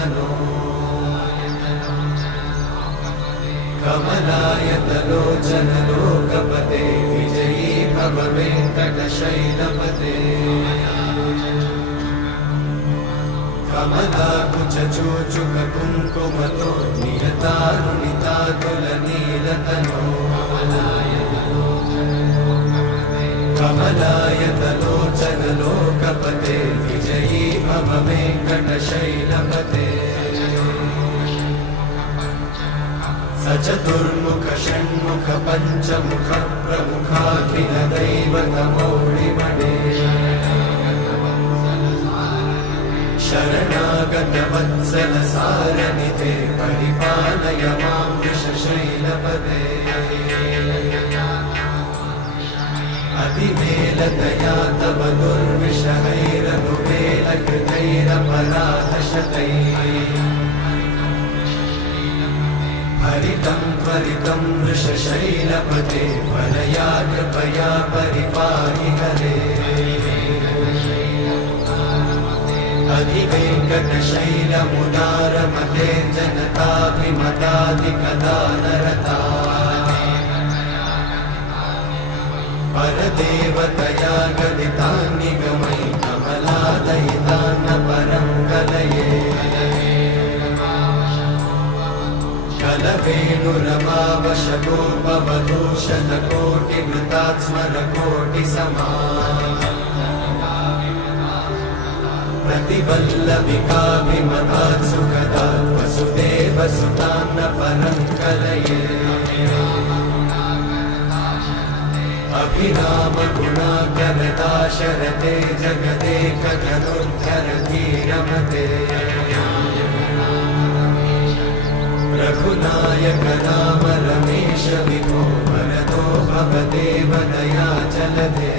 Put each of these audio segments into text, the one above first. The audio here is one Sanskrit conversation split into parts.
तनो कमलायतलोचन लोकपते विजयी भव वेङ्कटशैलपते कमलाकुचूचुक कुङ्कुमतो नियतानुनितातुलनीलतनो कमलायतलोचन लोकपते विजयी भव वेङ्कटशैलपते सचतुर्मुख षण्मुख पञ्चमुख प्रमुखाखिल दैवतमौलिमणे शरणागत वत्सल सारनिधे परिपालय मां वृषशैलपते अतिवेलतया तव दुर्विषहैरनुवेलकृतैरपराधशतैः हरितं त्वरितं वृषशैलपते परया कृपया परिपाहि हरे अधिवेङ्कटशैलमुदारमते जनताभिमताधिकदानरता परदेवतया गदितान्निगमै कमलादयितान्न परं कलये कलवेणुरवावशतोपवधूषणकोटिवृतात्स्मरकोटिसमा प्रतिवल्लविकाभिमतात् सुखदात् वसुदेवसुतान्न परं कलये अभिरामगुणाकरदाशरथे जगदेकधनुर्धरधीरमते रघुनायक राम रमेश विभो वरदो भवदेव दयाचलधे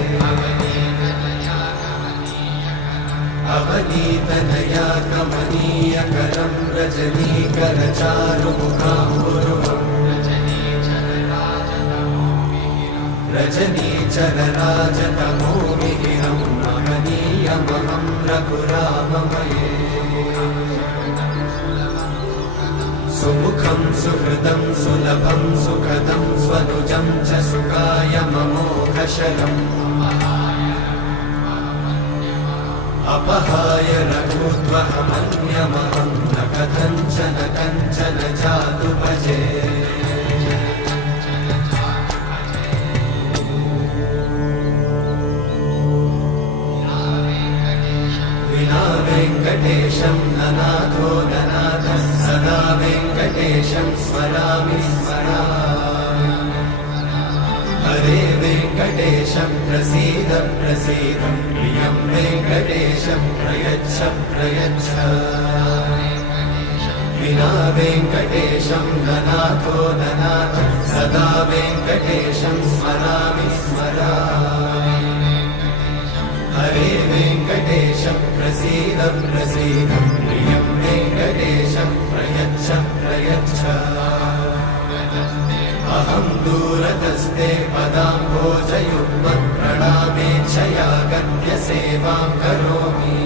अवनीतनया कमनीयकरं रजनीकरचारुमुखाम्बुरुहम् रजनीचरराजतमोमिहिरं महनीयमहं रघुराममये सुमुखं सुहृदं सुलभं सुखदं स्वनुजं च सुखायममोघशलम् अपहाय रघुत्वहमन्यमहं न कथञ्चन कञ्चन जातु भजे विना वेङ्कटेशं ननाथो ननाथः सदा वेङ्कटेशं स्मरामि स्मरामि हरे वेङ्कटेशं प्रसीद प्रसीद प्रियं वेङ्कटेशं प्रयच्छ प्रयच्छ विना वेङ्कटेशं ननाथो ननाथः सदा वेङ्कटेशं स्मरामि स्मरामि हरे वेङ्कटेशं प्रसीद प्रसीद प्रियं वेङ्कटेशं प्रयच्छ प्रयच्छ अहं दूरतस्ते पदाम्भोजयुग्मत् प्रणामेच्छया गद्य सेवां करोमि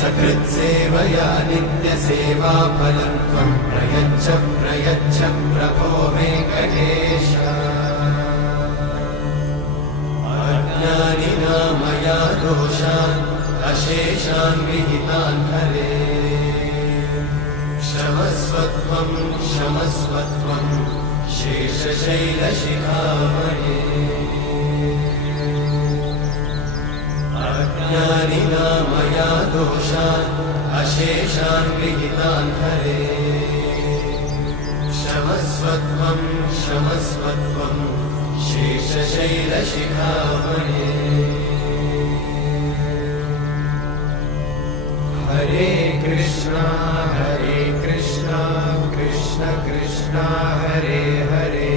सकृत्सेवया नित्यसेवाफलं त्वं प्रयच्छ प्रयच्छ प्रभो वेङ्कटेश अज्ञानिना मया दोषान् अशेषान् विहितान् हरे क्षमस्वत्वं क्षमस्वत्वं शेषशैलशिखामणे अज्ञानिना मया दोषान् अशेषान् विहितान् हरे क्षमस्वत्वं क्षमस्वत्वं शेषशैलशिखामणे हरे कृष्णा कृष्ण कृष्ण हरे हरे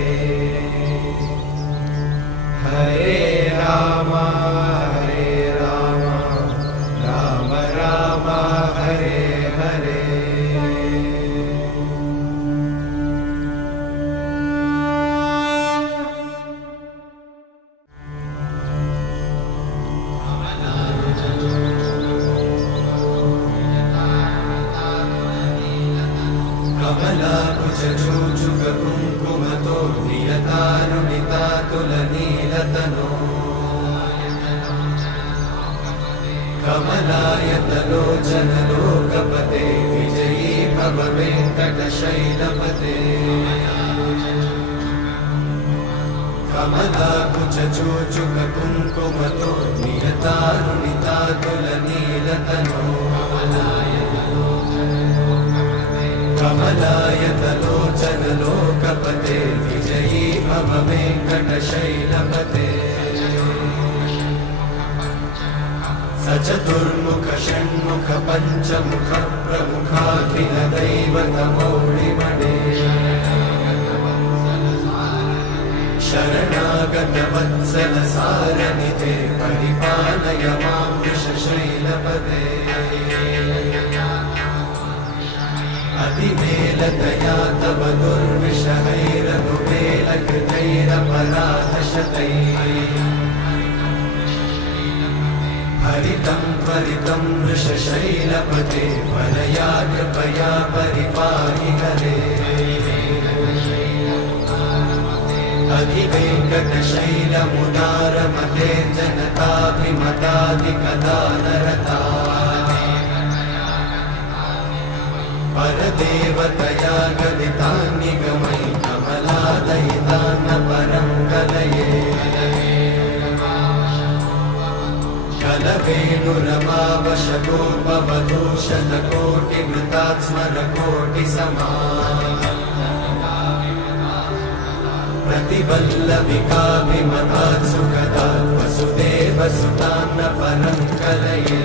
हरे राम राम राम हरे हरे कमलाकुचूचुक कुङ्कुमतो नियतारुणितातुलनीलतनो कमलायतलोचनलोकपते विजयी भव वेङ्कटशैलपते कमलाकुचूचुक कुङ्कुमतो नियतारुणितातुलनीलतनो कमलायतलोचनलोकपते विजयी भव वेङ्कटशैलपते सचतुर्मुख षण्मुख पञ्चमुख प्रमुखाखिल दैवतमौलिमणे शरणागत वत्सल सारनिधे परिपालय मां वृषशैलपते अतिवेलतया तव दुर्विषहैरनुवेलकृतैरपराधशतैः हरितं त्वरितं वृषशैलपते वरया कृपया परिपाहि हरे अधिवेङ्कटशैलमुदारमते जनताभिमताधिकदानरता परदेवतया गदितान्निगमै कमलादयितान्न परं कलये कलवेणुरमावशतोपवधूशतकोटिवृतात् स्मरकोटिसमा प्रतिवल्लविकाभिमतात् सुखदात् वसुदेवसुतान्न परं कलये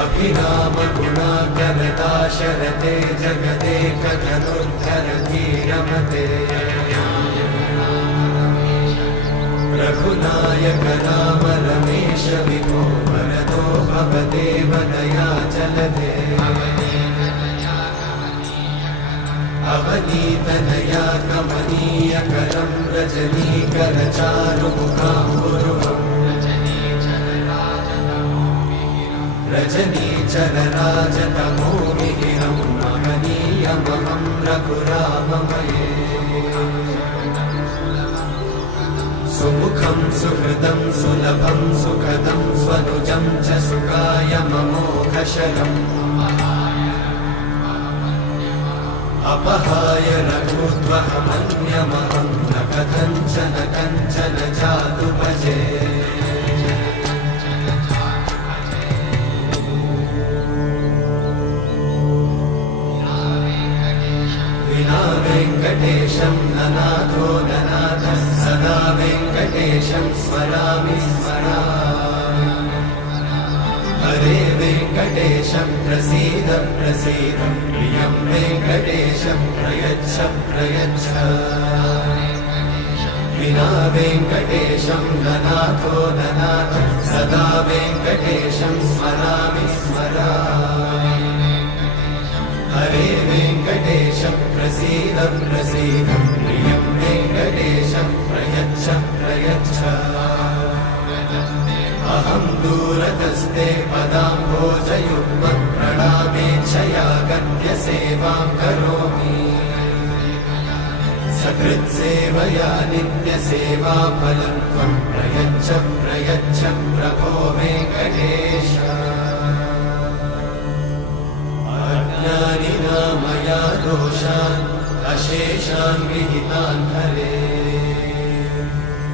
अभिरामगुणाकरदाशरथे जगदेकधनुर्धरधीरमते रघुनायक राम रमेश विभो वरदो भवदेव दयाचलधे अवनीतनया कमनीयकरं रजनीकरचारुमुखाम्बुरुहम् रजनीचरराजतमोमिहिरं महनीयमहं रघुराममये सुमुखं सुहृदं सुलभं सुखदं स्वनुजं च सुखायममोघशरम् अपहाय रघुत्वहमन्यमहं न कथञ्चन कञ्चन जातु भजे विना वेङ्कटेशं ननाथो ननाथः सदा वेङ्कटेशं स्मरामि स्मरामि हरे वेङ्कटेशं प्रसीद प्रसीद प्रियं वेङ्कटेशं प्रयच्छ प्रयच्छ विना वेङ्कटेशं ननाथो ननाथः सदा वेङ्कटेशं स्मरामि स्मरामि हरे वेङ्कटेशं प्रसीद प्रसीद प्रियं वेङ्कटेशं प्रयच्छ प्रयच्छ अहं दूरतस्ते पदाम्भोजयुग्मं प्रणामेच्छया गत्य सेवां करोमि सकृत्सेवया नित्यसेवाफलं त्वं प्रयच्छ प्रयच्छ प्रभो वेङ्कटेश अज्ञानिना मया दोषान् अशेषान् विहितान् हरे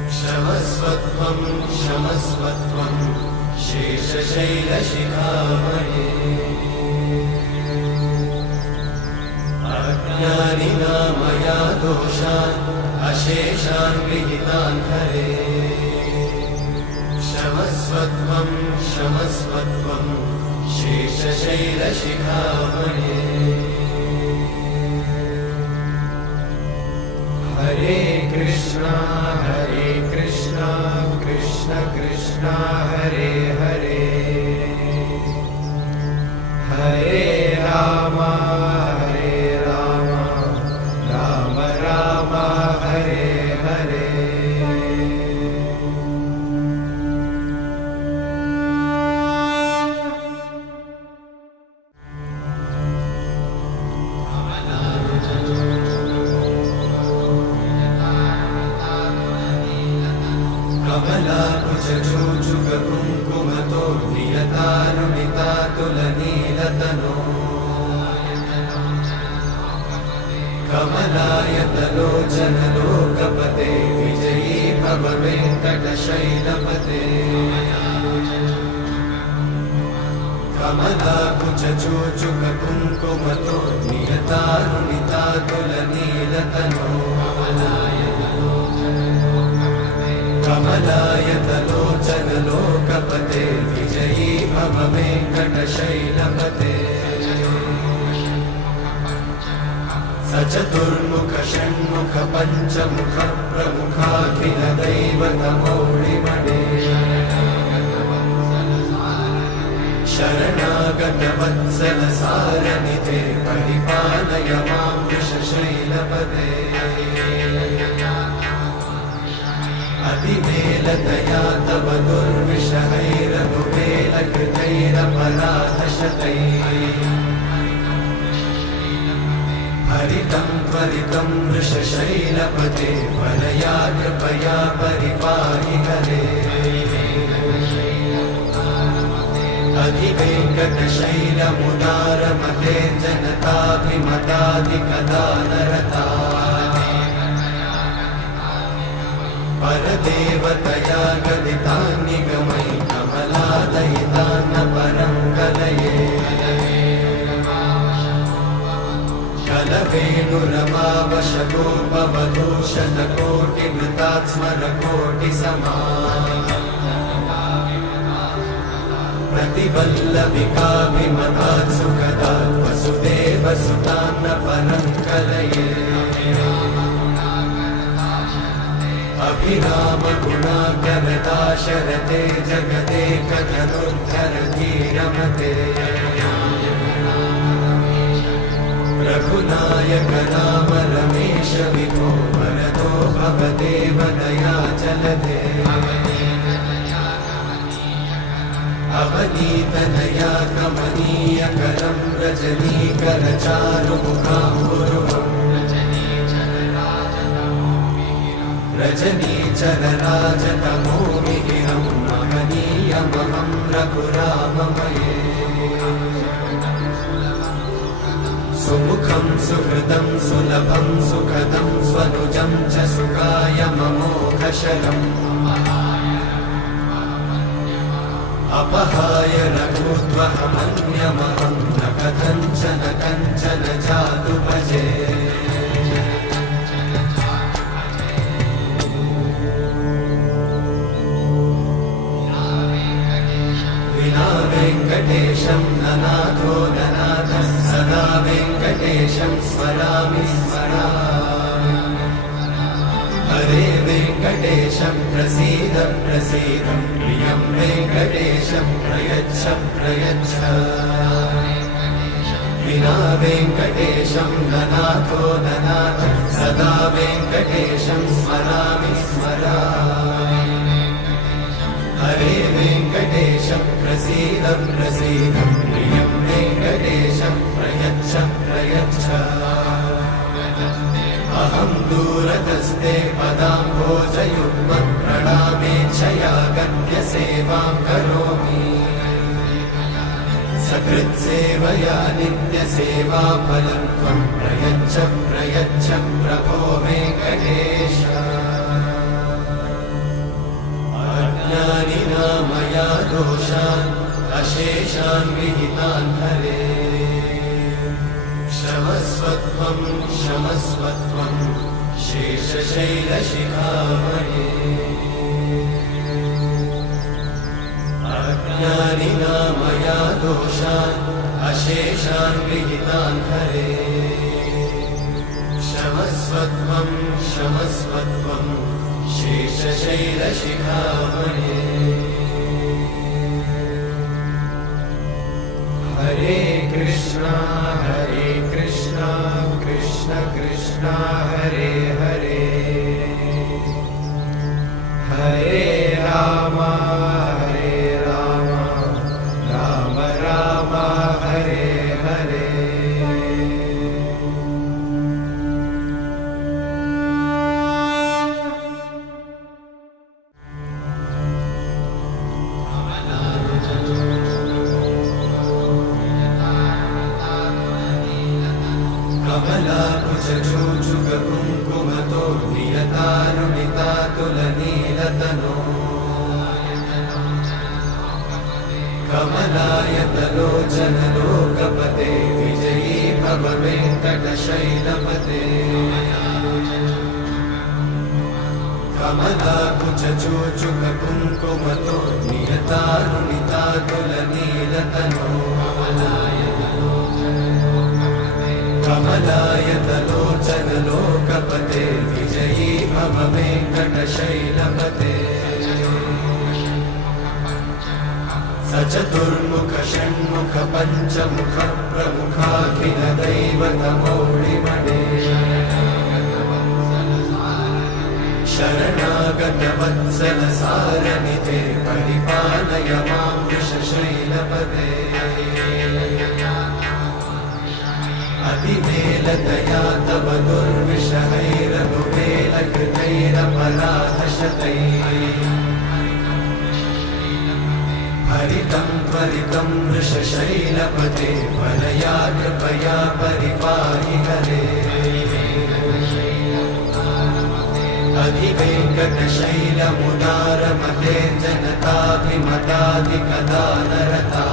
क्षमस्वत्वं क्षमस्वत्वं शेषशैलशिखामणे अज्ञानिना मया दोषान् अशेषान् विहितान् हरे क्षमस्वत्वं क्षमस्वत्वं शेषशैलशिखामणे हरे कृष्णा कृष्ण कृष्ण हरे हरे हरे राम राम राम हरे हरे कमलायतारुणितातुलनीलतनो कमलायतलोचनलोकपते विजयी भव वेङ्कटशैलपते कमलाकुचूचुककुङ्कुमतो नियतारुणितातुलनीलतनो कमलायतलोचनलोकपते विजयी भव वेङ्कटशैलपते सचतुर्मुख षण्मुख पञ्चमुख प्रमुखाखिल दैवतमौलिमणे शरणागत वत्सल सारनिधे परिपालय मां वृषशैलपते अतिवेलतया तव दुर्विषहैरनुवेलकृतैरपराधशतैः हरितं त्वरितं वृषशैलपते वरया कृपया परिपाहि हरे अधिवेङ्कटशैलमुदारमते जनताभिमताधिकदानरता परदेवतया गदितान्निगमैः कमलादयितान्न परं कलये कलवेणुरमावशतोपवधूषणकोटिवृतात् स्मरकोटिसमाः प्रतिवल्लविकाभिमतात् सुखदात् वसुदेवसुतान्न परं कलये अभिरामगुणाकरदाशरथे जगदेकधनुर्धरधीरमते रघुनायक राम रमेश विभो वरदो भवदेव दयाचलधे अवनीतनया कमनीयकरं रजनीकरचारुमुखाम्बुरुहम् रजनीचरराजतमोमिहिरं महनीयमहं रघुराममये सुमुखं सुहृदं सुलभं सुखदं स्वनुजं च सुखायममोघशरम् अपहाय रघुत्वहमन्यमहं न कथञ्चन कञ्चन जातु भजे विना वेङ्कटेशं ननाथो ननाथः सदा वेङ्कटेशं स्मरामि स्मरामि हरे वेङ्कटेशं प्रसीद प्रसीद प्रियं वेङ्कटेशं प्रयच्छ प्रयच्छ विना वेङ्कटेशं ननाथो ननाथः सदा वेङ्कटेशं स्मरामि स्मरामि हरे वेङ्कटेशं प्रसीद प्रसीद प्रियं वेङ्कटेशं प्रयच्छ प्रयच्छ अहं दूरतस्ते पदाम्भोजयुग्मं प्रणामेच्छया गद्य सेवां करोमि सकृत्सेवया नित्यसेवाफलं त्वं प्रयच्छ प्रयच्छ प्रभो वेङ्कटेश अज्ञानिना मया दोषान् अशेषान् विहितान् हरे क्षमस्वत्वं क्षमस्वत्वं शेषशैलशिखामणे अज्ञानिना मया दोषान् अशेषान् विहितान् हरे क्षमस्वत्वं क्षमस्वत्वं शेषशैलशिखामणे हरे कृष्णा कृष्ण कृष्ण हरे हरे हरे राम राम राम हरे हरे कुङ्कुमतो नियतारुणितातुलनीलतनो कमलायतलोचनलोकपते विजयी भव वेङ्कटशैलपते कमलाकुचूचुककुङ्कुमतो नियतारुणितातुलनीलतनो कमलायतलोचनलोकपते विजयी भव वेङ्कटशैलपते सचतुर्मुख षण्मुख पञ्चमुख प्रमुखाखिल दैवतमौळिमणे शरणागत वत्सल सारनिधे परिपालय मां वृषशैलपते अतिवेलतया तव दुर्विषहैरनुवेलकृतैरपराधशतैः हरितं त्वरितं वृषशैलपते वरया कृपया परिपाहि हरे अधिवेङ्कटशैलमुदारमते जनताभिमताधिकदानरता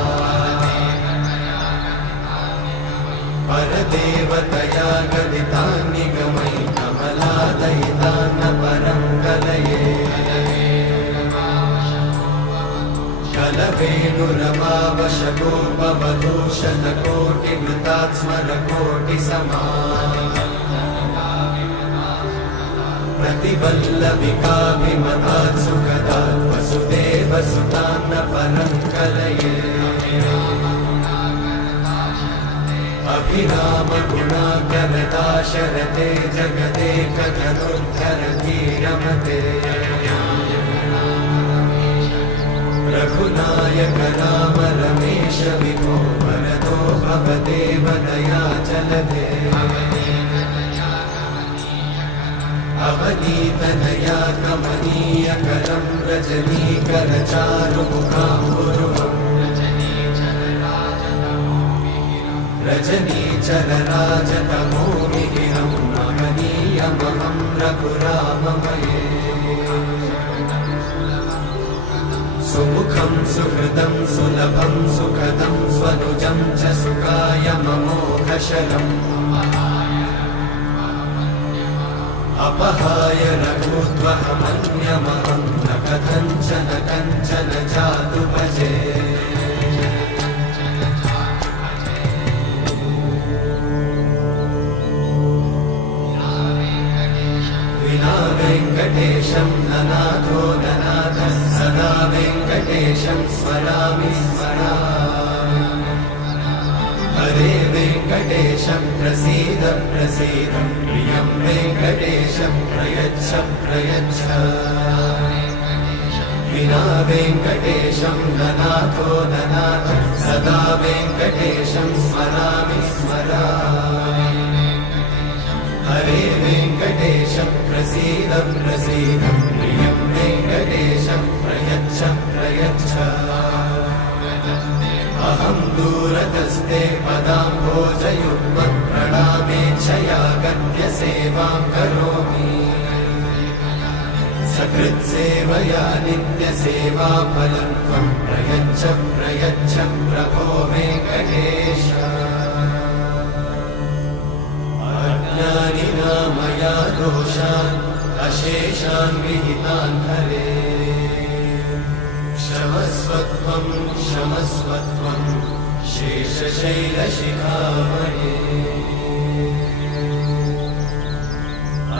परदेवतया गदितान्निगमैः कमलादयितान्न परं कलये कलवेणुरवावशगोपवधूषणकोटिवृतात् स्मरकोटिसमा प्रतिवल्लविकाभिमतात् सुखदात् वसुदेवसुतान्न परं कलये अभिरामगुणाकरदाशरथे जगदेकधनुर्धरधीरमते रघुनायक राम रमेश विभो वरदो भवदेव दयाचलधे अवनीतनया कमनीयकरं रजनीकरचारुमुखाम्बुरुहम् रजनीचरराजतमोमिहिरं महनीयमहं रघुराममये सुमुखं सुहृदं सुलभं सुखदं स्वनुजं च सुखायममोघशरम् अपहाय रघुत्वहमन्यमहं न कथञ्चन कञ्चन जातु भजे विना वेङ्कटेशं ननाथो ननाथः सदा वेङ्कटेशं स्मरामि स्मरामि हरे वेङ्कटेशं प्रसीद प्रसीद प्रियं वेङ्कटेशं प्रयच्छ प्रयच्छ विना वेङ्कटेशं ननाथो ननाथः सदा वेङ्कटेशं स्मरामि स्मरामि हरे वेङ्कटेशं प्रसीद प्रसीद प्रियं वेङ्कटेशं प्रयच्छ प्रयच्छ अहं दूरतस्ते पदाम्भोजयुग्मं प्रणामेच्छया गद्य सेवां करोमि सकृत्सेवया नित्यसेवाफलं त्वं प्रयच्छ प्रयच्छ प्रभो वेङ्कटेश अज्ञानिना मया दोषान् अशेषान् विहितान् हरे क्षमस्वत्वं क्षमस्वत्वं शेषशैलशिखामणे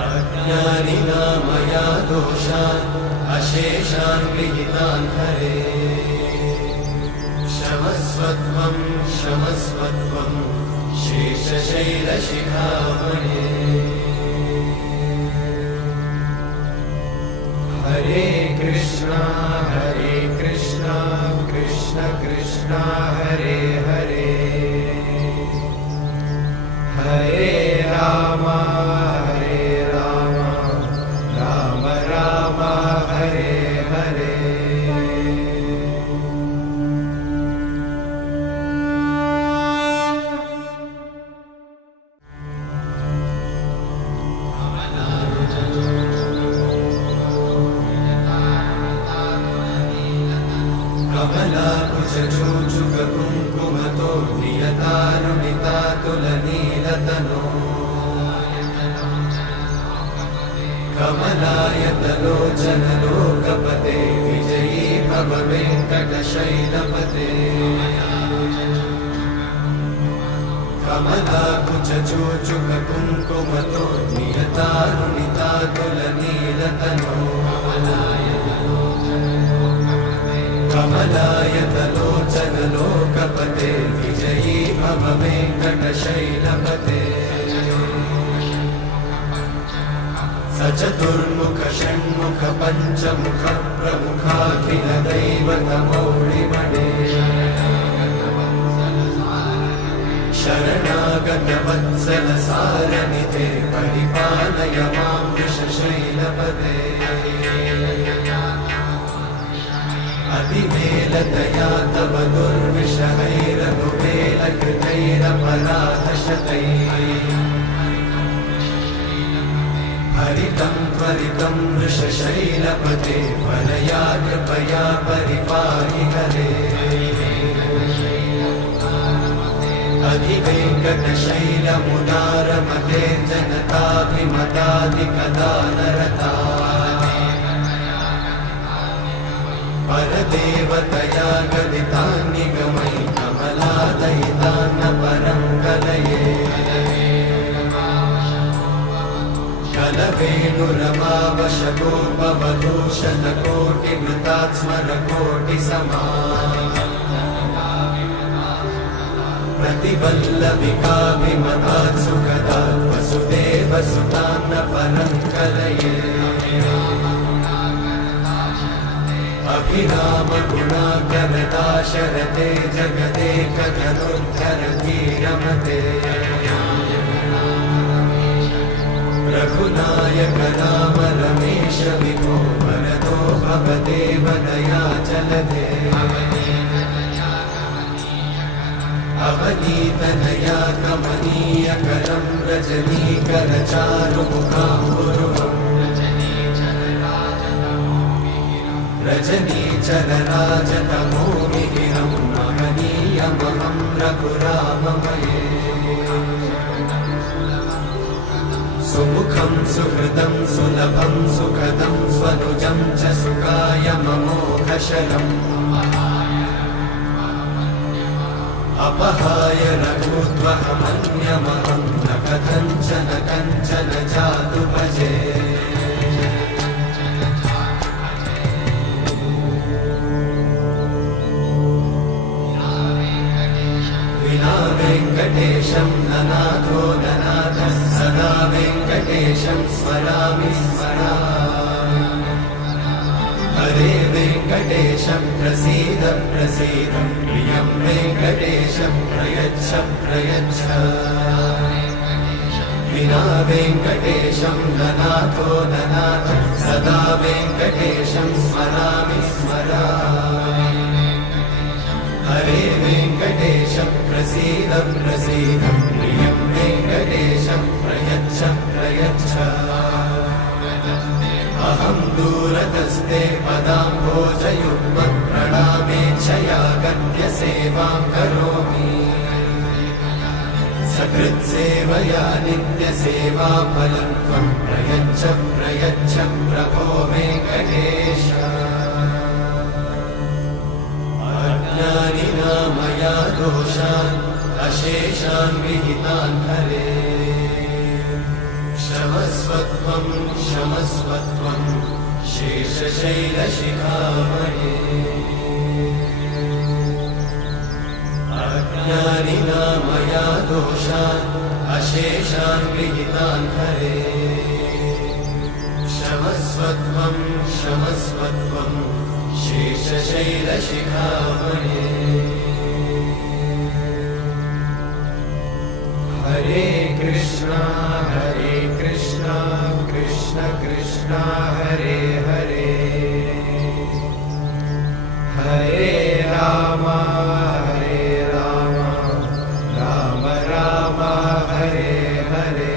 अज्ञानिना मया दोषान् अशेषान् विहितान् हरे क्षमस्वत्वं क्षमस्वत्वं शेषशैलशिखामणे हरे कृष्णा कृष्ण कृष्ण हरे हरे हरे राम राम राम हरे हरे तनो कमलायतलोचन लोकपते विजयी भव वेङ्कटशैलपते कमलाकुचूचुक कुङ्कुमतो नियतारुणितातुलनीलतनो कमलायतलोचन लोकपते विजयी भव वेङ्कटशैलपते सचतुर्मुख षण्मुख पञ्चमुख प्रमुखाखिल दैवतमौलिमणे शरणागत वत्सल सारनिधे परिपालय मां वृषशैलपते अतिवेलतया तव दुर्विषहैरनुवेलकृतैरपराधशतैः हरितं त्वरितं वृषशैलपते वरया कृपया परिपाहि हरे अधिवेङ्कटशैलमुदारमते जनताभिमताधिकदानरता परदेवतया गदितान्निगमै कमलादयितान्न परं कलये कलवेणुरमावशतोपवधूषणकोटिवृतात्स्मरकोटिसमा प्रतिवल्लविकाभिमतात् सुखदात् वसुदेवसुतान्न परं कलये अभिरामगुणाकरदाशरथे जगदेकधनुर्धरधीरमते रघुनायक राम रमेश विभो वरदो भवदेव दयाचलधे अवनीतनया कमनीयकरं रजनीकरचारुमुखाम्बुरुहम् रजनीचरराजतमोमिहिरं महनीयमहं रघुराममये सुमुखं सुहृदं सुलभं सुखदं स्वनुजं च सुखायममोघशरम् अपहाय रघुत्वहमन्यमहं न कथञ्चन कञ्चन जातु भजे विना वेङ्कटेशं ननाथो ननाथः सदा वेङ्कटेशं स्मरामि स्मरामि हरे वेङ्कटेशं प्रसीद प्रसीद प्रियं वेङ्कटेशं प्रयच्छ प्रयच्छ विना वेङ्कटेशं ननाथो ननाथः सदा वेङ्कटेशं स्मरामि स्मरामि हरे वेङ्कटेशं प्रसीद प्रसीद प्रियं वेङ्कटेशं प्रयच्छ प्रयच्छ अहं दूरतस्ते पदाम्भोजयुग्मं प्रणामेच्छया गद्य सेवां करोमि सकृत्सेवया नित्यसेवाफलं त्वं प्रयच्छ प्रयच्छ प्रभो वेङ्कटेश अज्ञानिना मया दोषान् अशेषान् विहितान् हरे क्षमस्वत्वं क्षमस्वत्वं शेषशैलशिखामणे अज्ञानिना मया दोषान् अशेषान् विहितान् हरे क्षमस्वत्वं क्षमस्वत्वं शेषशैलशिखामणे हरे कृष्णा कृष्ण कृष्ण हरे हरे हरे राम राम राम हरे हरे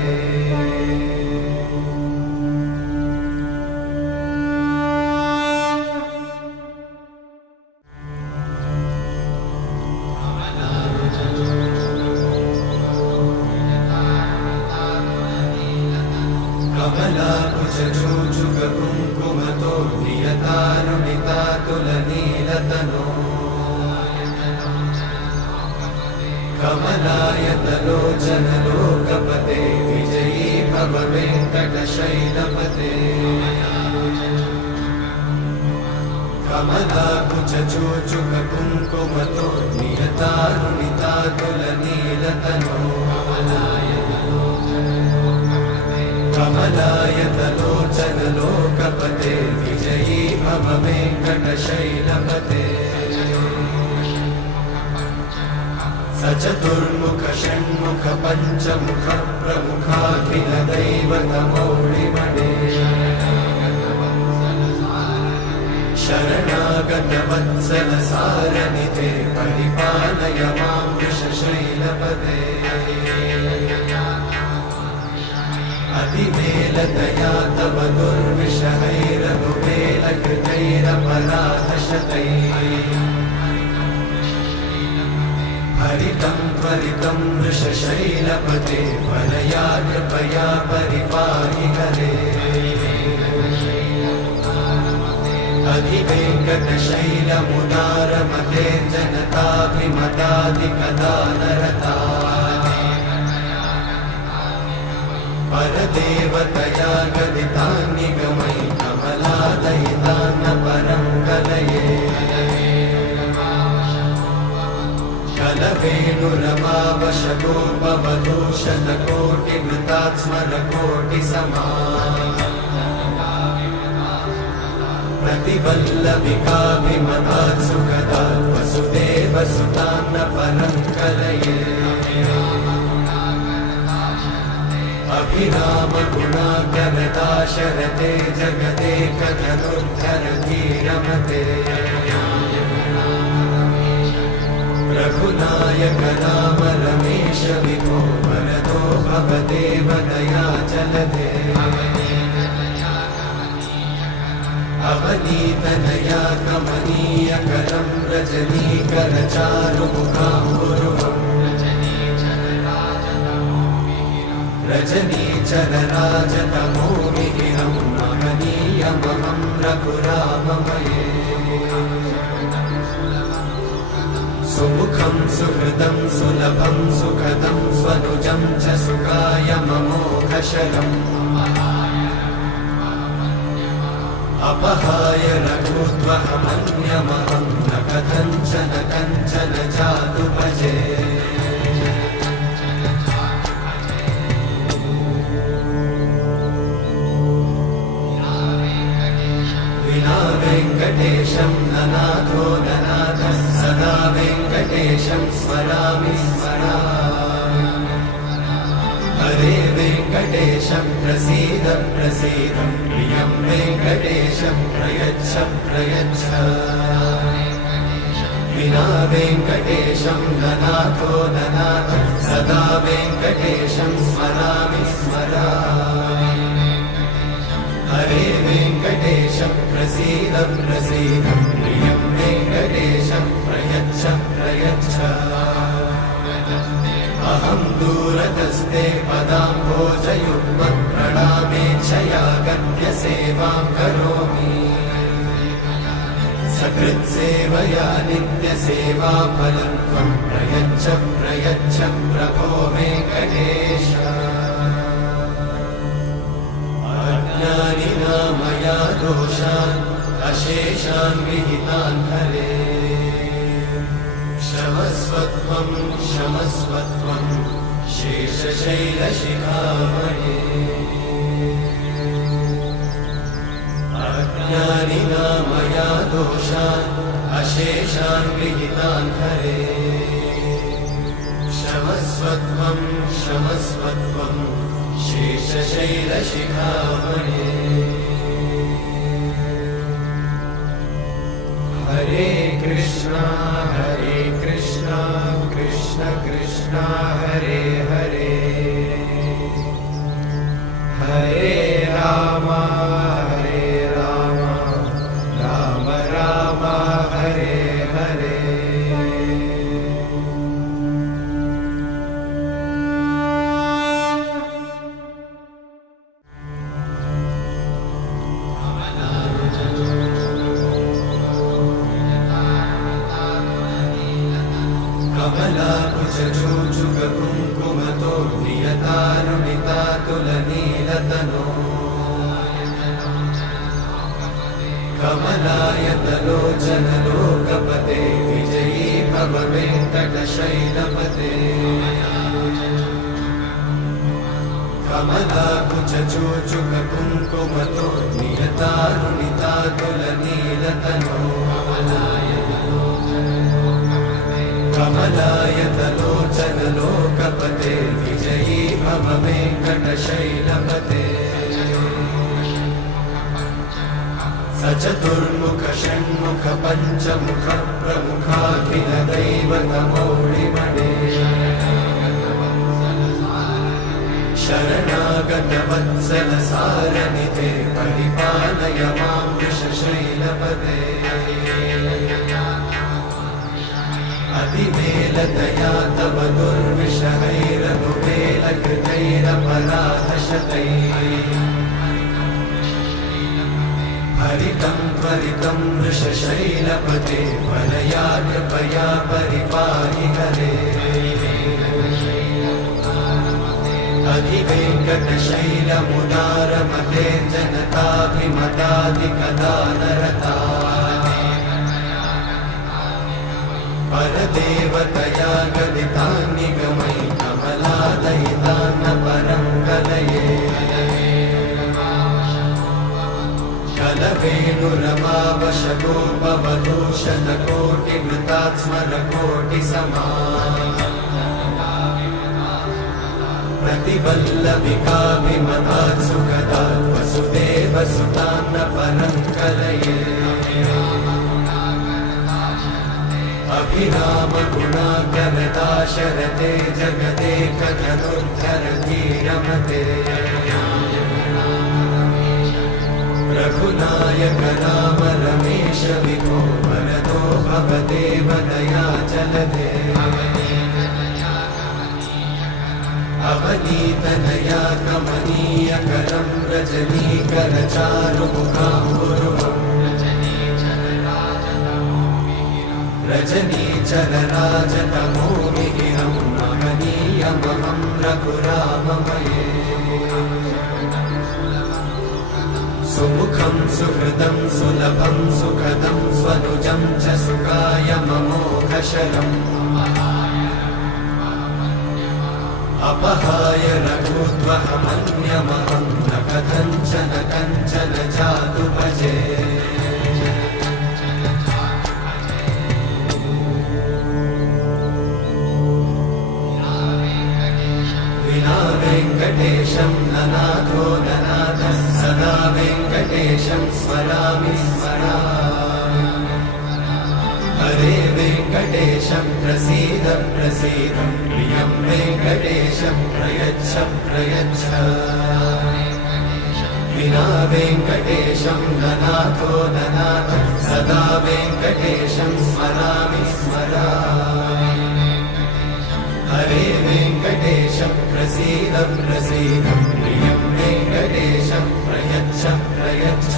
कुङ्कुमतो नियतारुणितातुलनीलतनो कमलायतलोचनलोकपते विजयी भव वेङ्कटशैलपते कमलाकुचूचुककुङ्कुमतो नियतारुणितातुलनीलतनो कमलायतलोचनलोकपते विजयी भव वेङ्कटशैलपते सचतुर्मुख षण्मुख पञ्चमुख प्रमुखाखिल दैवतमौलिमणे शरणागत वत्सल सारनिधे परिपालय मां वृषशैलपते अतिवेलतया तव दुर्विषहैरनुवेलकृतैरपराधशतैः हरितं त्वरितं वृषशैलपते वरया कृपया परिपाहि हरे अधिवेङ्कटशैलमुदारमते जनताभिमताधिकदानरता परदेवतया गदितान्निगमयि कमलादयितान्न परं कलये कलवेणुरमावशतोपवधूशतकोटिवृतात् स्मरकोटिसमा प्रतिवल्लविकाभिमतात् सुखदात् वसुदेवसुतान्न परं कलये अभिरामगुणाकरदाशरथे जगदेकधनुर्धरधीरमते रघुनायक राम रमेश विभो वरदो भवदेव दयाचलधे अवनीतनया कमनीयकरं रजनीकरचारुमुखाम्बुरुहम् रजनीचरराजतमोमिहिरं महनीयमहं रघुराममये सुमुखं सुहृदं सुलभं सुखदं स्वनुजं च सुखायममोघशरम् अपहाय रघुत्वहमन्यमहं न कथञ्चन कञ्चन जातु भजे विना वेङ्कटेशं ननाथो ननाथः सदा वेङ्कटेशं स्मरामि स्मरामि हरे वेङ्कटेशं प्रसीद प्रसीद प्रियं वेङ्कटेशं प्रयच्छ प्रयच्छ विना वेङ्कटेशं ननाथो ननाथः सदा वेङ्कटेशं स्मरामि स्मरामि हरे वेङ्कटेशं प्रसीद प्रसीद प्रियं वेङ्कटेशं प्रयच्छ प्रयच्छ अहं दूरतस्ते पदाम्भोजयुग्मप्रणामेच्छया गद्य सेवां करोमि सकृत्सेवया नित्यसेवाफलं त्वं प्रयच्छ प्रयच्छ प्रभो वेङ्कटेश अज्ञानिना मया दोषान् अशेषान् विहितान् हरे क्षमस्वत्वं क्षमस्वत्वं शेषशैलशिखामणे अज्ञानिना मया दोषान् अशेषान् विहितान् हरे क्षमस्वत्वं क्षमस्वत्वं शेषशैलशिखामणे हरे कृष्णा कृष्ण कृष्ण हरे हरे हरे राम राम राम हरे हरे कमलाकुचूचुककुङ्कुमतो नियतारुणितातुलनीलतनो कमलायतलोचनलोकपते विजयी भव वेङ्कटशैलपते कमलाकुचूचुककुङ्कुमतो नियतारुणितातुलनीलतनो कमलायतलोचनलोकपते विजयी भव वेङ्कटशैलपते सचतुर्मुख षण्मुख पञ्चमुख प्रमुखाखिल दैवतमौलिमणे शरणागत वत्सल सारनिधे परिपालय मां वृषशैलपते अतिवेलतया तव दुर्विषहैरनुवेलकृतैरपराधशतैः हरितं त्वरितं वृषशैलपते वरया कृपया परिपाहि हरे अधिवेङ्कटशैलमुदारमते जनताभिमताधिकदानरता परदेवतया गदितान्निगमै कमलादयितान्न परं कलये कलवेणुरवावशगोपवधूषणकोटिवृतात् स्मरकोटिसमा प्रतिवल्लविकाभिमतात् सुखदात् वसुदेवसुतान्न परं कलये अभिरामगुणाकरदाशरथे जगदेकधनुर्धरधीरमते रघुनायक राम रमेश विभो वरदो भवदेव दयाचलधे अवनीतनया कमनीयकरं रजनीकरचारुमुखाम्बुरुहम् रजनीचरराजतमोमिहिरं महनीयमहं रघुराममये सुमुखं सुहृदं सुलभं सुखदं स्वनुजं च सुखायममोघशरम् अपहाय रघुत्वहमन्यमहं न कथञ्चन कञ्चन जातु भजे विना वेङ्कटेशं ननाथो ननाथः सदा वेङ्कटेशं स्मरामि स्मरामि हरे वेङ्कटेशं प्रसीद प्रसीद प्रियं वेङ्कटेशं प्रयच्छ प्रयच्छ विना वेङ्कटेशं ननाथो ननाथः सदा वेङ्कटेशं स्मरामि स्मरामि हरे वेङ्कटेशं प्रसीद प्रसीद प्रियं वेङ्कटेशं प्रयच्छ प्रयच्छ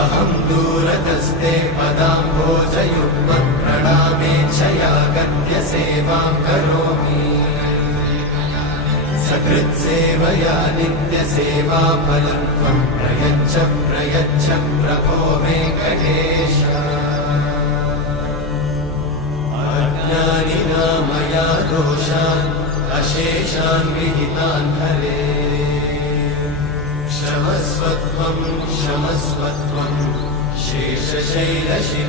अहं दूरतस्ते पदाम्भोजयुग्मं प्रणामेच्छया गद्य सेवां करोमि सकृत्सेवया नित्यसेवाफलं त्वं प्रयच्छ प्रयच्छ प्रभो वेङ्कटेश अज्ञानिना मया दोषान् अशेषान् विहितान् हरे क्षमस्वत्वं क्षमस्वत्वं शेषशैलशिखामणे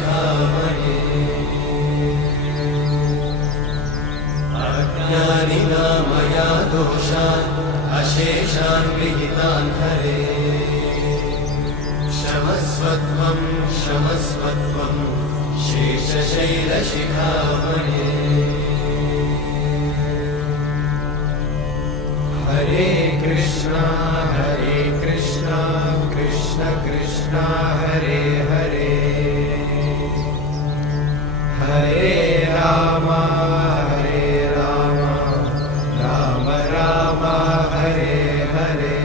अज्ञानिना मया दोषान् अशेषान् विहितान् हरे क्षमस्वत्वं क्षमस्वत्वं शेषशैलशिखामणे हरे कृष्णा कृष्ण कृष्ण हरे हरे हरे राम राम राम हरे हरे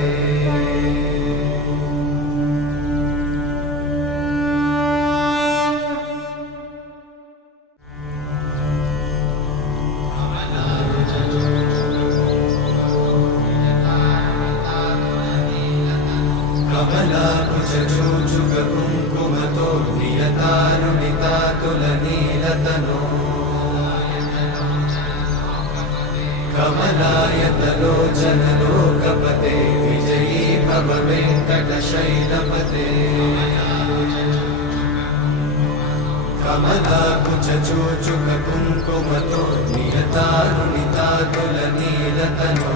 कमलायतलोचनलोकपते विजयी भव वेङ्कटशैलपते कमलाकुचूचुककुङ्कुमतो नियतारुणितातुलनीलतनो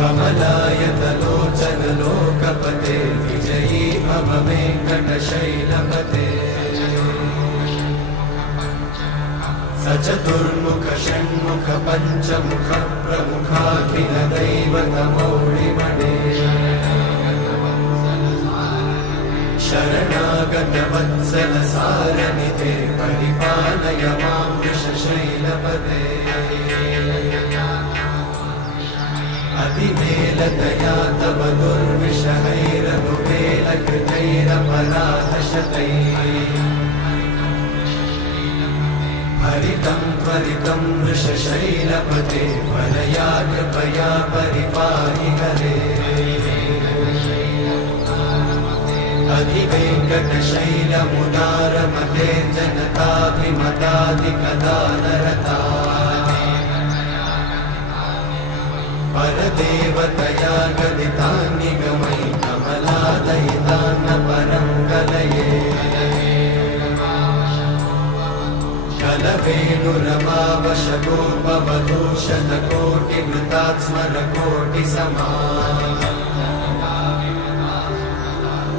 कमलायतलोचनलोकपते विजयी भव वेङ्कटशैलपते सचतुर्मुख षण्मुख पञ्चमुख प्रमुखाखिल दैवतमौलिमणे शरणागत वत्सल सारनिधे परिपालय मां वृषशैलपते अतिवेलतया तव दुर्विषहैरनुवेलकृतैरपराधशतैः हरितं त्वरितं वृषशैलपते वरया कृपया परिपाहि हरे अधिवेङ्कटशैलमुदारमते जनताभिमताधिकदानरता परदेवतया गदितान्निगमै कमलादयितान्न परं कलये कलवेणुरमावशगोपवधूषणकोटिवृतात् स्मरकोटिसमा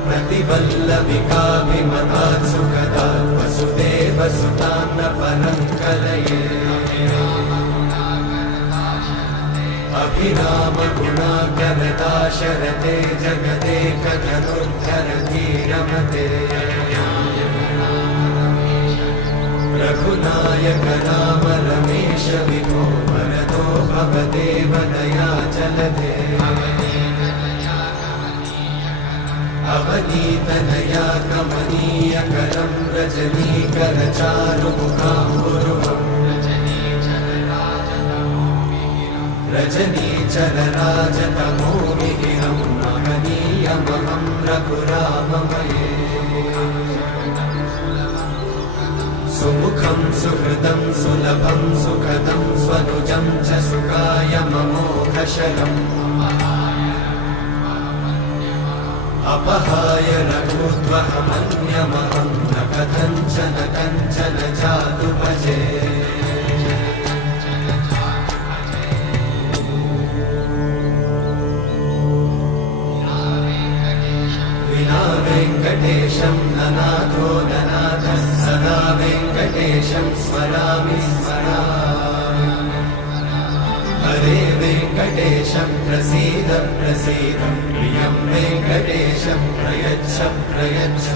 प्रतिवल्लविकाभिमतात् सुखदात् वसुदेवसुतान्न परं कलये अभिरामगुणाकरदाशरथे जगदेकधनुर्धरधीरमते रघुनायक राम रमेश विभो वरदो भवदेव दयाचलधे अवनीतनया कमनीयकरं रजनीकरचारुमुखाम्बुरुहम् रजनीचरराजतमोमिहिरं महनीयमहं रघुराममये सुमुखं सुहृदं सुलभं सुखदं स्वनुजं च सुखायममोघशरम् अपहाय रघुत्वहमन्यमहं न कथञ्चन कञ्चन जातु भजे विना वेङ्कटेशं ननाथो ननाथः सदा वेङ्कटेशं स्मरामि स्मरामि हरे वेङ्कटेशं प्रसीद प्रसीद प्रियं वेङ्कटेशं प्रयच्छ प्रयच्छ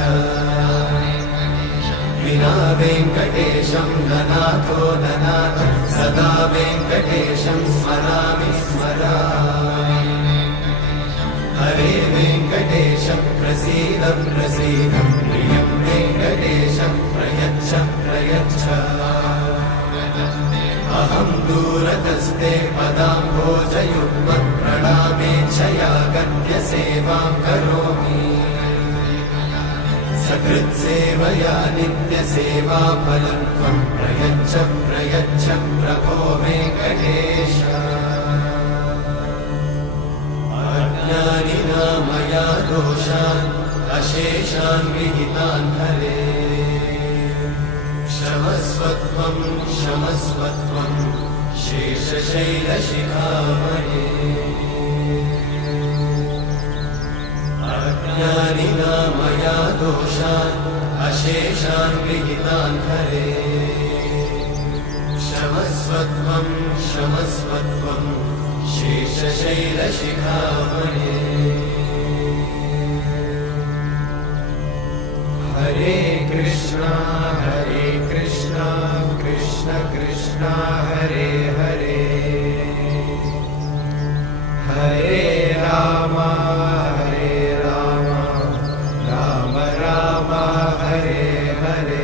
विना वेङ्कटेशं ननाथो ननाथः सदा वेङ्कटेशं स्मरामि स्मरामि हरे वेङ्कटेशं प्रसीद प्रसीद प्रियं वेङ्कटेशं प्रयच्छ प्रयच्छ अहं दूरतस्ते पदाम्भोजयुग्मत् प्रणामेच्छया गद्य सेवां करोमि सकृत्सेवया नित्यसेवाफलं त्वं प्रयच्छ प्रयच्छ प्रभो वेङ्कटेश अज्ञानिना मया दोषान् अशेषान् विहितान् हरे क्षमस्वत्वं क्षमस्वत्वं शेषशैलशिखामणे अज्ञानिना मया दोषान् अशेषान् विहितान् हरे क्षमस्वत्वं क्षमस्वत्वं शेषशैलशिखामणे हरे कृष्णा कृष्ण कृष्ण हरे हरे हरे राम राम राम हरे हरे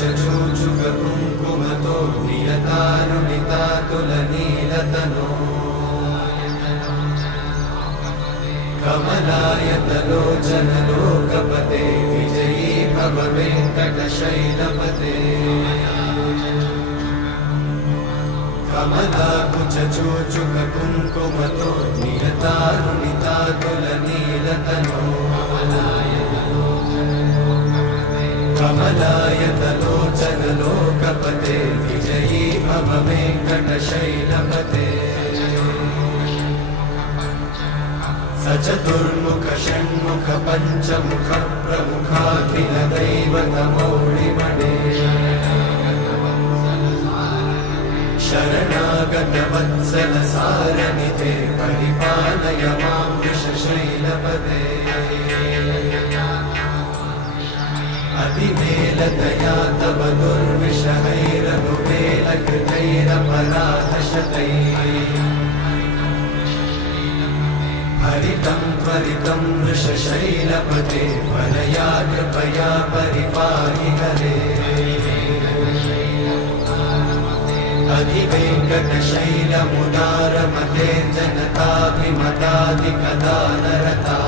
कुचचूचुक कुङ्कुमतो नियतानुनिता तुलनीलतनो कमलायतलोचन लोकपते विजयी भव वेङ्कटशैलपते कमलाकुचचूचुक कुङ्कुमतो नियतानुनिता तुलनीलतनो कमलायतलोचन लोकपते विजयी भव वेङ्कटशैलपते सचतुर्मुख षण्मुख पञ्चमुख प्रमुखाखिल दैवतमौलिमणे शरणागत वत्सल सारनिधे परिपालय मां वृषशैलपते अतिवेलतया तव दुर्विषहैरनुवेलकृतैरपराधशतैः हरितं त्वरितं वृषशैलपते वरया कृपया परिपाहि हरे अधिवेङ्कटशैलमुदारमते जनताभिमताधिकदानरता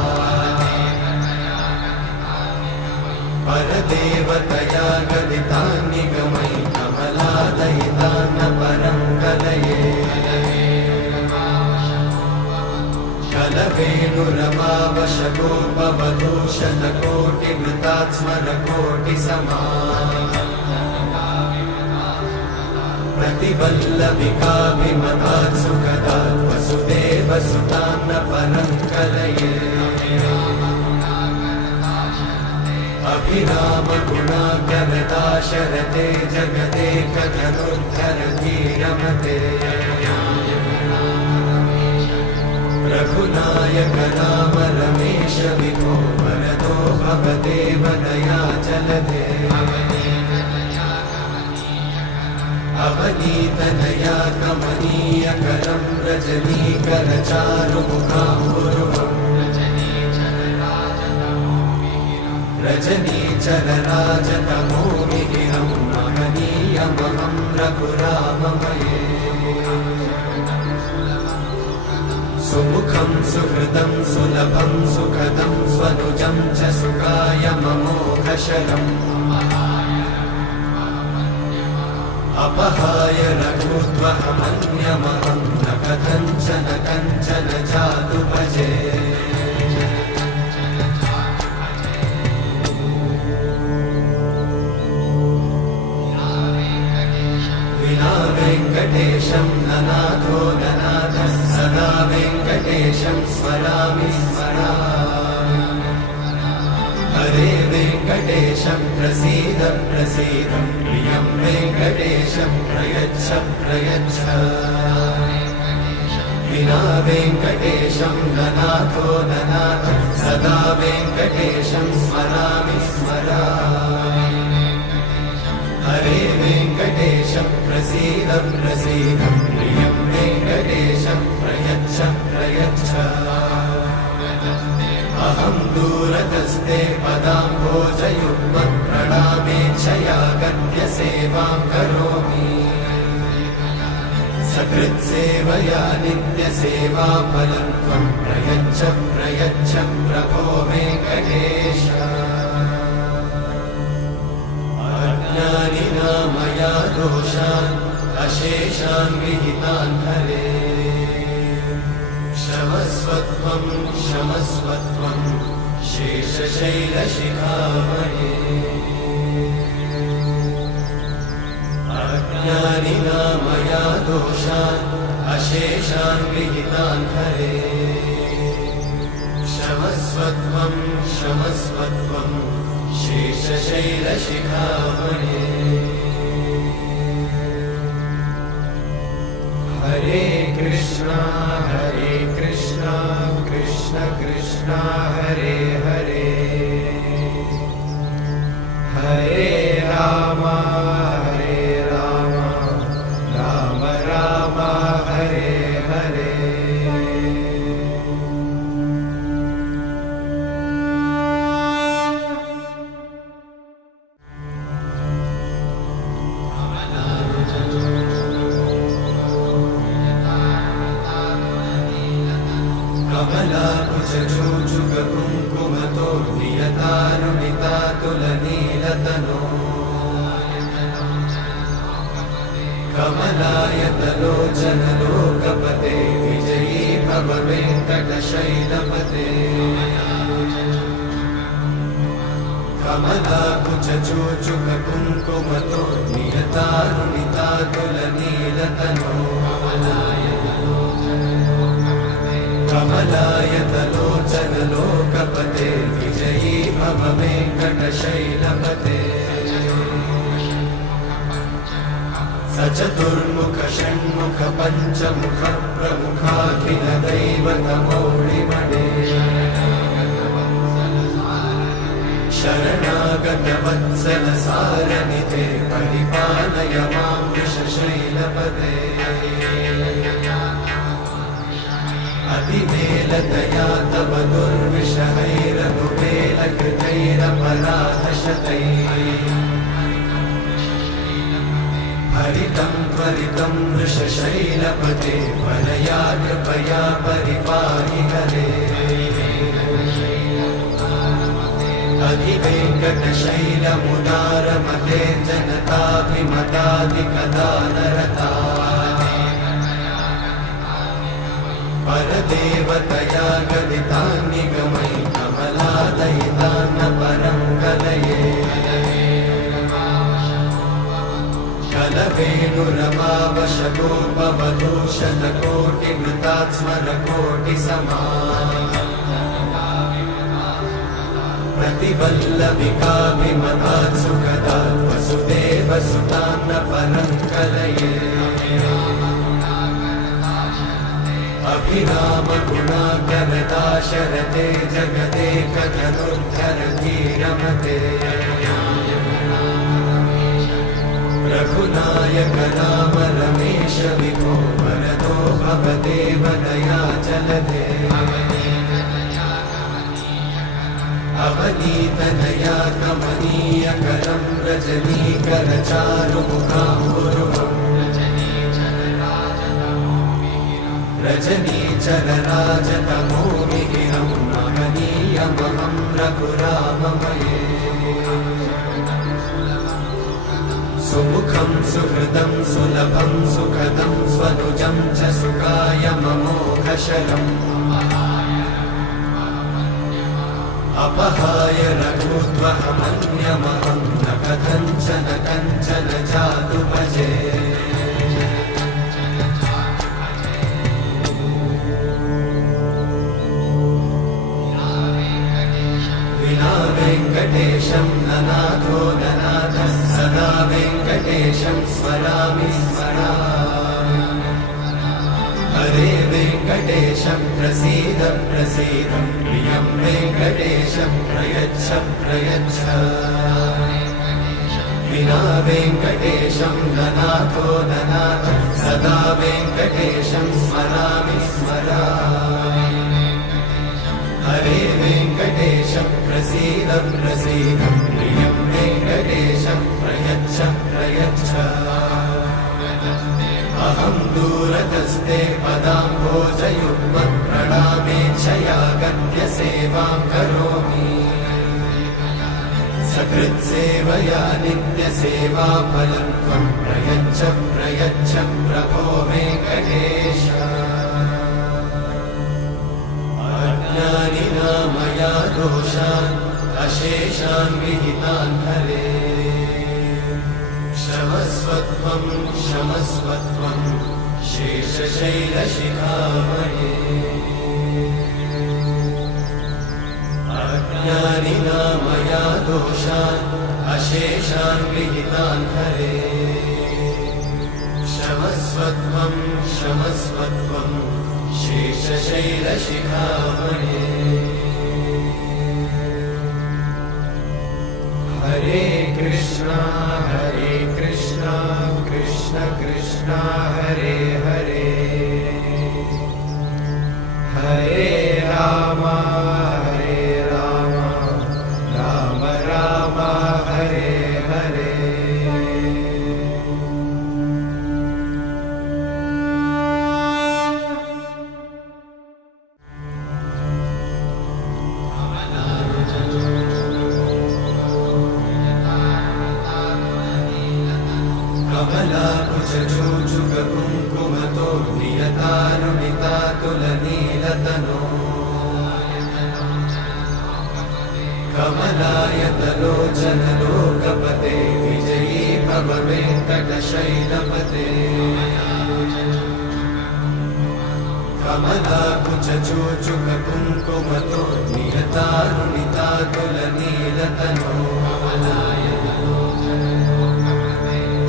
परदेवतया गदितान्निगमै कमलादयितान्न परं कलये कलवेणुरमावशकोपवधूषणकोटिवृतात्स्मरकोटिसमा प्रतिवल्लविकाभिमतात् सुखदात् वसुदेवसुतान्न परं कलये अभिरामगुणाकरदाशरथे जगदेकधनुर्धरधीरमते रघुनायक राम रमेश विभो वरदो भवदेव दयाचलधे अवनीतनया कमनीयकरं रजनीकरचारुमुखाम्बुरुहम् रजनीचरराजतमोमिहिरं महनीयमहं रघुराममये सुमुखं सुहृदं सुलभं सुखदं स्वनुजं च सुखायममोघशरम् अपहाय रघुत्वहमन्यमहं न कथञ्चन कञ्चन जातु भजे विना वेङ्कटेशं ननाथो ननाथः सदा वेङ्कटेशं स्मरामि स्मरामि हरे वेङ्कटेशं प्रसीद प्रसीद प्रियं वेङ्कटेशं प्रयच्छ प्रयच्छ विना वेङ्कटेशं ननाथो ननाथः सदा वेङ्कटेशं स्मरामि स्मरामि हरे वेङ्कटेशं प्रसीद प्रसीद प्रियं वेङ्कटेशं प्रयच्छ प्रयच्छ अहं दूरतस्ते पदाम्भोजयुग्मं प्रणामेच्छया गद्य सेवां करोमि सकृत्सेवया नित्यसेवाफलं त्वं प्रयच्छ प्रयच्छ प्रभो वेङ्कटेश अज्ञानिना मया दोषान् अशेषान् विहितान् हरे क्षमस्वत्वं क्षमस्वत्वं शेषशैलशिखामणे अज्ञानिना मया दोषान् अशेषान् विहितान् हरे क्षमस्वत्वं क्षमस्वत्वं शेषशैलशिखामणे हरे कृष्णा कृष्ण कृष्ण हरे हरे हरे राम राम राम हरे हरे तुलनीलतनो कमलायतलोचनलोकपते विजयी भव वेङ्कटशैलपते कमलाकुचूचुककुङ्कुमतो नियतारुणितातुलनीलतनो कमलायतलोचनलोकपते विजयी भव वेङ्कटशैलपते सचतुर्मुख षण्मुख पञ्चमुख प्रमुखाखिल दैवतमौळिमणे शरणागत वत्सल सारनिधे परिपालय मां वृषशैलपते अतिवेलतया तव दुर्विषहैरनुवेलकृतैरपराधशतैः हरितं त्वरितं वृषशैलपते वरया कृपया परिपाहि हरे अधिवेङ्कटशैलमुदारमते जनताभिमताधिकदानरता परदेवतया गदितान्निगमै कमलादयितान्न परं कलये कलवेणुरवावशतोपवधूशतकोटिवृतात् स्मरकोटिसमा प्रतिवल्लविकाभिमतात् सुखदात् वसुदेवसुतान्न परं कलये अभिरामगुणाकरदाशरथे जगदेकधनुर्धरधीरमते रघुनायक राम रमेश विभो वरदो भवदेव दयाचलधे अवनीतनया कमनीयकरं रजनीकरचारुमुखाम्बुरुहम् रजनीचरराजतमोमिहिरं महनीयमहं रघुराममये सुमुखं सुहृदं सुलभं सुखदं स्वनुजं च सुखायममोघशरम् अपहाय रघुत्वहमन्यमहं न कथञ्चन कञ्चन जातु भजे विना वेङ्कटेशं ननाथो ननाथः सदा वेङ्कटेशं स्मरामि स्मरामि हरे वेङ्कटेशं प्रसीद प्रसीद प्रियं वेङ्कटेशं प्रयच्छ प्रयच्छ विना वेङ्कटेशं ननाथो ननाथः सदा वेङ्कटेशं स्मरामि स्मरामि हरे वेङ्कटेशं प्रसीद प्रसीद प्रियं वेङ्कटेशं प्रयच्छ प्रयच्छ अहं दूरतस्ते पदाम्भोजयुग्मं प्रणामेच्छया गत्य सेवां करोमि सकृत्सेवया नित्यसेवाफलं त्वं प्रयच्छ प्रयच्छ प्रभो वेङ्कटेश अज्ञानिना मया दोषान् अशेषान् विहितान् हरे क्षमस्वत्वं क्षमस्वत्वं शेषशैलशिखामणे अज्ञानिना मया दोषान् अशेषान् विहितान् हरे क्षमस्वत्वं क्षमस्वत्वं शेषशैलशिखामणे हरे कृष्णा कृष्ण कृष्ण हरे हरे हरे राम राम राम हरे हरे चूचुककुङ्कुमतो नियतारुणितातुलनीलतनो कमलायतलोचनलोकपते विजयी भव वेङ्कटशैलपते कमलाकुचूचुककुङ्कुमतो नियतारुणितातुलनीलतनो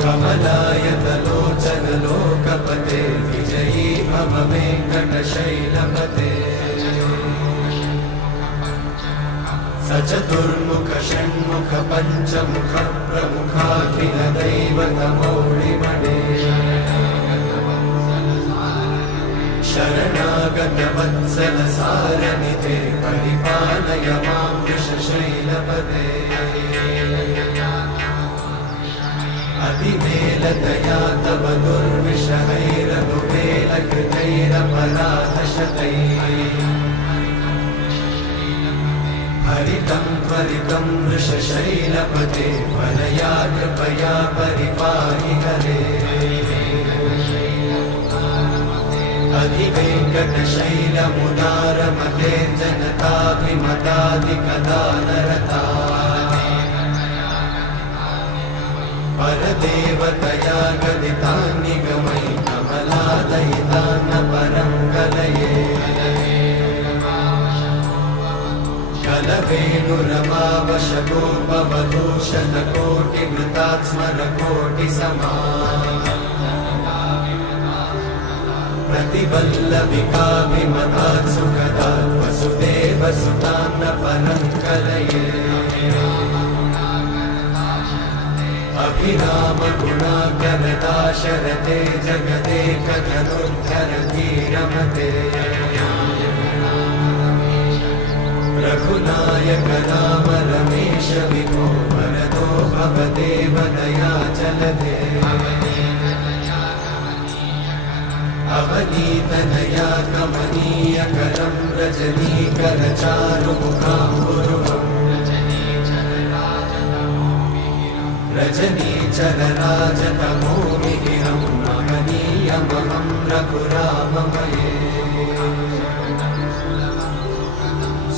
कमलायतलोचनलोकपते विजयी भव वेङ्कटशैलपते सचतुर्मुख षण्मुख पञ्चमुख प्रमुखाखिल दैवतमौलिमणे शरणागत वत्सल सारनिधे परिपालय मां वृषशैलपते अतिवेलतया तव दुर्विषहैरनुवेलकृतैरपराधशतैः हरितं त्वरितं वृषशैलपते वरया कृपया परिपाहि हरे अधिवेङ्कटशैलमुदारमते जनताभिमतादिकदानरता परदेवतया गदितान्निगमै कमलादयितान्न परं कलये कलवेणुरमावशतोपवधूषणकोटिवृतात् स्मरकोटिसमा प्रतिवल्लविकाभिमतात् सुखदात् वसुदेवसुतान्न परं कलये अभिरामगुणाकरदाशरथे जगदेकधनुर्धरधीरमते रघुनायक राम रमेश विभो वरदो भवदेव दयाचलधे अवनीतनया कमनीयकरं रजनीकरचारुमुखाम्बुरुहम् रजनीचरराजतमोमिहिरं महनीयमहं रघुराममये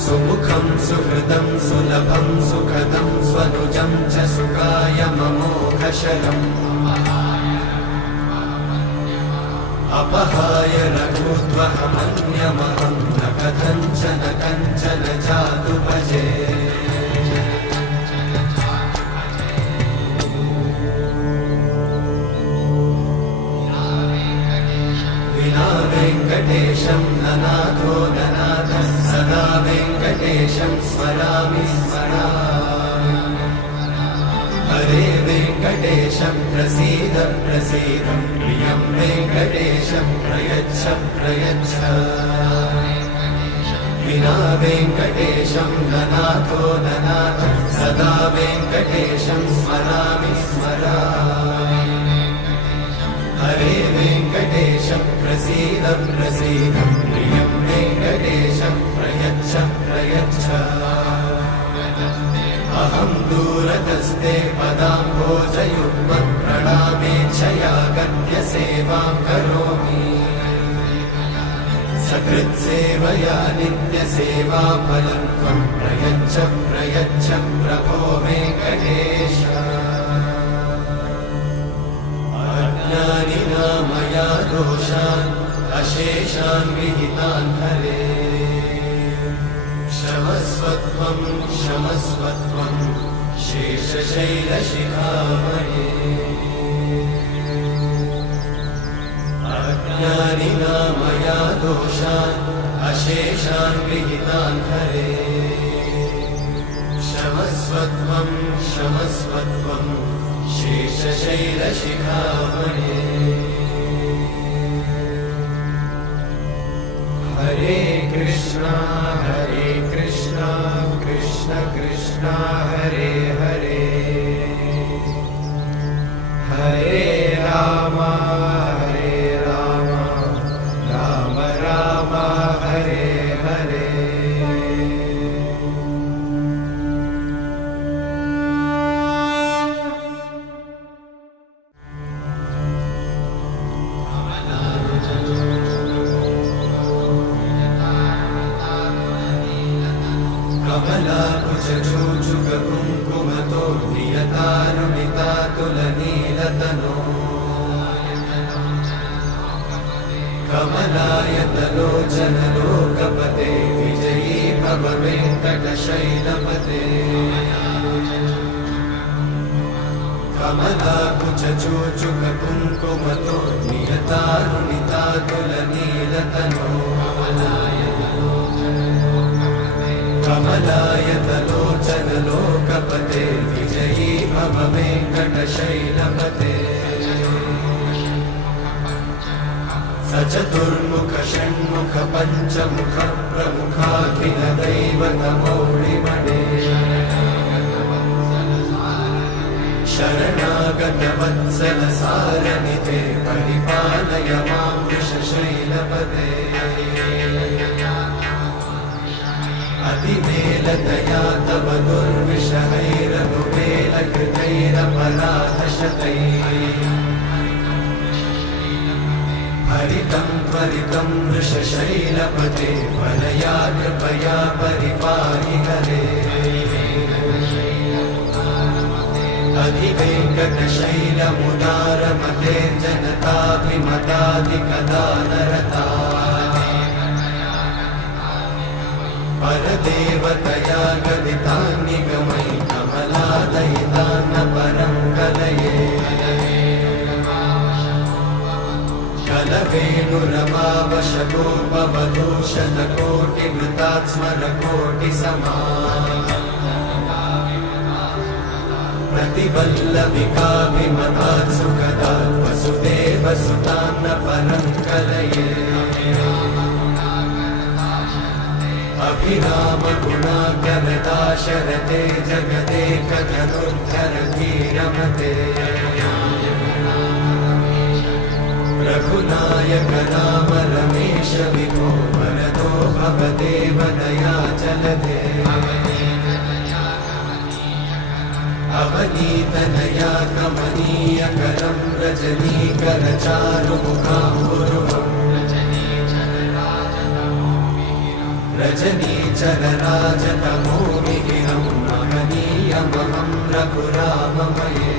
सुमुखं सुहृदं सुलभं सुखदं स्वनुजं च सुखायममोघशरम् अपहाय रघुत्वहमन्यमहं न कथञ्चन कञ्चन जातु भजे विना वेङ्कटेशं ननाथो ननाथः सदा वेङ्कटेशं स्मरामि स्मरामि हरे वेङ्कटेशं प्रसीद प्रसीद प्रियं वेङ्कटेशं प्रयच्छ प्रयच्छ विना वेङ्कटेशं ननाथो ननाथः सदा वेङ्कटेशं स्मरामि स्मरामि हरे वेङ्कटेशं प्रसीद प्रसीद प्रियं वेङ्कटेशं प्रयच्छ प्रयच्छ अहं दूरतस्ते पदाम्भोजयुग्मं प्रणामेच्छया गद्य सेवां करोमि सकृत्सेवया नित्यसेवाफलं त्वं प्रयच्छ प्रयच्छ प्रभो वेङ्कटेश अज्ञानिना मया दोषान् अशेषान् विहितान् हरे क्षमस्वत्वं क्षमस्वत्वं शेषशैलशिखामणे अज्ञानिना मया दोषान् अशेषान् विहितान् हरे क्षमस्वत्वं क्षमस्वत्वं शेषशैलशिखामणे हरे कृष्णा कृष्ण कृष्ण हरे हरे हरे राम राम राम हरे हरे जयतारुणितातुलनीलतनो कमलायतलोचनलोकपते विजयी भव वेङ्कटशैलपते कमलाकुचूचुककुङ्कुमतो नियतारुणितातुलनीलतनो कमलायतलोचनलोकपते विजयी भव वेङ्कटशैलपते सचतुर्मुख षण्मुख पञ्चमुख प्रमुखाखिल दैवतमौलिमणे शरणागत वत्सल सारनिधे परिपालय मां वृषशैलपते अतिवेलतया तव दुर्विषहैरनुवेलकृतैरपराधशतैः हरितं त्वरितं वृषशैलपते वरया कृपया परिपाहि हरे अधिवेङ्कटशैलमुदारमते जनताभिमताधिकदानरता परदेवतया गदितान्निगमैः कमलादयितान्न परं कलये कलवेणुरवावशतोपवधूषणकोटिवृतात् स्मरकोटिसमा प्रतिवल्लविकाभिमतात् सुखदात् वसुदेवसुतान्न परं कलये अभिरामगुणाकरदाशरथे जगदेकधनुर्धरधीरमते रघुनायक राम रमेश विभो वरदो भवदेव दयाचलधे अवनीतनया कमनीयकरं रजनीकरचारुमुखाम्बुरुहम् रजनीचरराजतमोमिहिरं महनीयमहं रघुराममये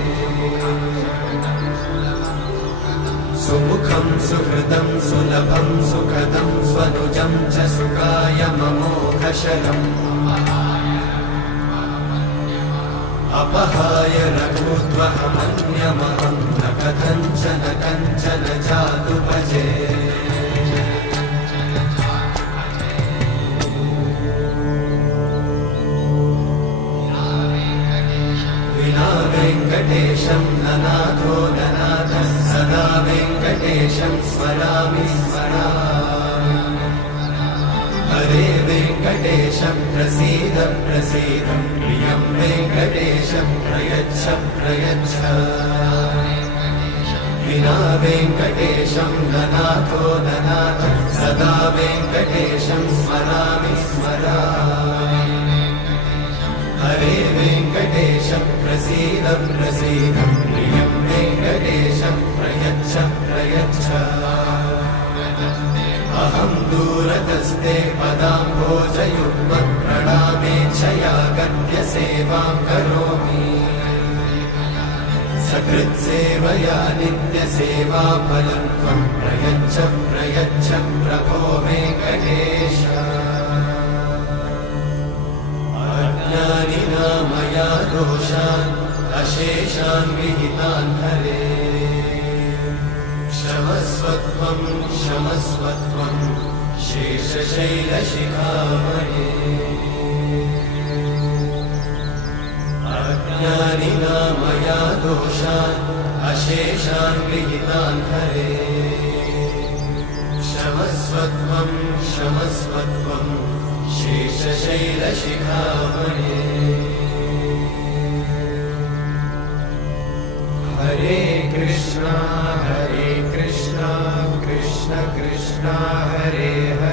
सुमुखं सुहृदं सुलभं सुखदं स्वनुजं च सुखायममोघशरम् अपहाय रघुत्वहमन्यमहं न कथञ्चन कञ्चन जातु भजे विना वेङ्कटेशं ननाथो ननाथः सदा वेङ्कटेशं स्मरामि स्मरामि हरे वेङ्कटेशं प्रसीद प्रसीद प्रियं वेङ्कटेशं प्रयच्छ प्रयच्छ विना वेङ्कटेशं ननाथो ननाथः सदा वेङ्कटेशं स्मरामि स्मरामि हरे वेङ्कटेशं प्रसीद प्रसीद प्रियं वेङ्कटेशं प्रयच्छ प्रयच्छ अहं दूरतस्ते पदाम्भोजयुग्मं प्रणामेच्छया गद्य सेवां करोमि सकृत्सेवया नित्यसेवाफलं त्वं प्रयच्छ प्रयच्छ प्रभो वेङ्कटेश अज्ञानिना मया दोषान् अशेषान् विहितान् हरे क्षमस्वत्वं क्षमस्वत्वं शेषशैलशिखामणे अज्ञानिना मया दोषान् अशेषान् विहितान् हरे क्षमस्वत्वं क्षमस्वत्वं शेषशैलशिखामणे हरे कृष्णा कृष्ण कृष्ण हरे हरे